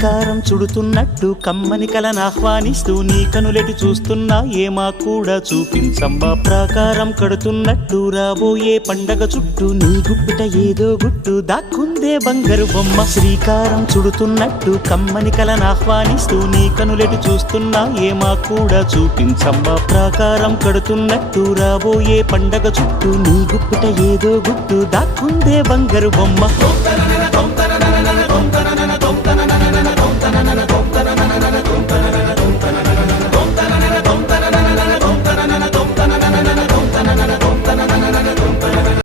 శ్రీకారం చుడుతున్నట్టు కమ్మని కలను ఆహ్వానిస్తూ నీ కనులెటు చూస్తున్నా ఏమా కూడా చూపించమ్మా ప్రాకారం కడుతున్నట్టు రాబోయే పండగ చుట్టూ నీ గుప్పిట ఏదో గుట్టు దాక్కుందే బంగారు బొమ్మ శ్రీకారం చుడుతున్నట్టు కమ్మని కలను ఆహ్వానిస్తూ నీ కనులెటు చూస్తున్నా ఏమా కూడా చూపించమ్మా ప్రాకారం కడుతున్నట్టు రాబోయే పండగ చుట్టూ నీ గుప్పిట ఏదో గుట్టు దాక్కుందే బంగారు బొమ్మ.